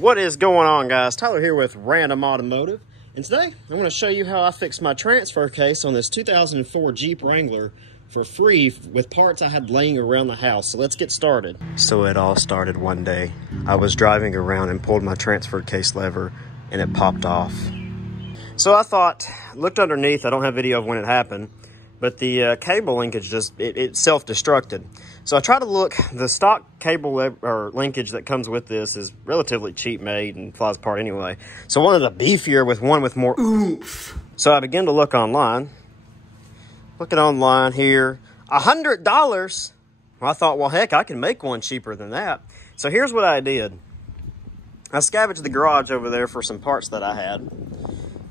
What is going on, guys? Tyler here with Random Automotive, and today I'm going to show you how I fixed my transfer case on this 2004 Jeep Wrangler for free with parts I had laying around the house. So let's get started. So it all started one day. I was driving around and pulled my transfer case lever and it popped off. So I thought, looked underneath, I don't have video of when it happened, but the cable linkage just, it self-destructed. So I tried to look, the stock cable or linkage that comes with this is relatively cheap made and flies apart anyway. So I wanted a beefier with one with more oomph. So I began to look online. Looking online here, $100. Well, I thought, well, heck, I can make one cheaper than that. So here's what I did. I scavenged the garage over there for some parts that I had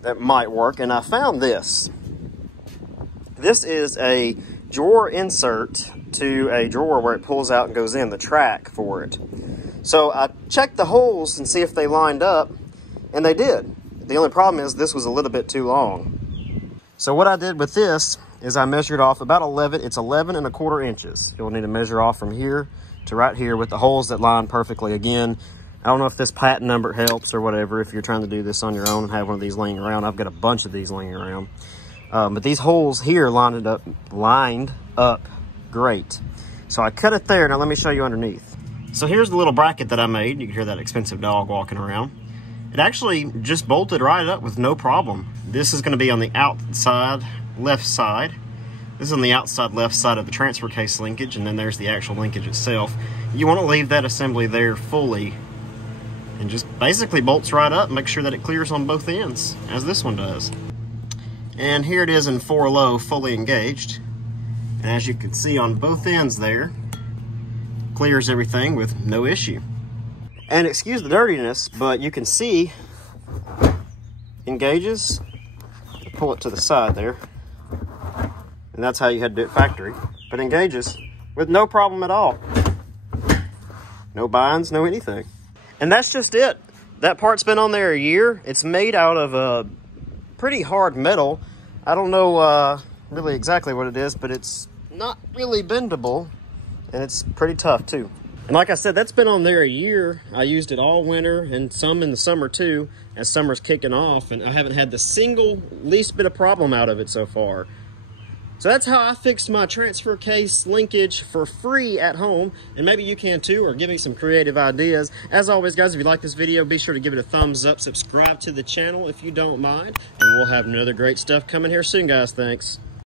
that might work, and I found this. This is a drawer insert to a drawer where it pulls out and goes in, the track for it. So I checked the holes and see if they lined up, and they did. The only problem is this was a little bit too long. So what I did with this is I measured off about 11, it's 11¼ inches. You'll need to measure off from here to right here with the holes that line perfectly. Again, I don't know if this patent number helps or whatever if you're trying to do this on your own and have one of these laying around. I've got a bunch of these laying around. But these holes here lined up great. So I cut it there. Now let me show you underneath. So here's the little bracket that I made. You can hear that expensive dog walking around. It actually just bolted right up with no problem. This is going to be on the outside left side. This is on the outside left side of the transfer case linkage, and then there's the actual linkage itself. You want to leave that assembly there fully and just basically bolts right up and make sure that it clears on both ends, as this one does. And here it is in 4 low, fully engaged. And as you can see on both ends there, clears everything with no issue. And excuse the dirtiness, but you can see engages. Pull it to the side there. And that's how you had to do it factory. But engages with no problem at all. No binds, no anything. And that's just it. That part's been on there a year. It's made out of a pretty hard metal. I don't know really exactly what it is, but it's not really bendable, and it's pretty tough too. And like I said, that's been on there a year. I used it all winter and some in the summer too, as summer's kicking off, and I haven't had the single least bit of problem out of it so far. So that's how I fixed my transfer case linkage for free at home, and maybe you can too, or give me some creative ideas. As always, guys, if you like this video, be sure to give it a thumbs up, subscribe to the channel if you don't mind, and we'll have another great stuff coming here soon, guys. Thanks.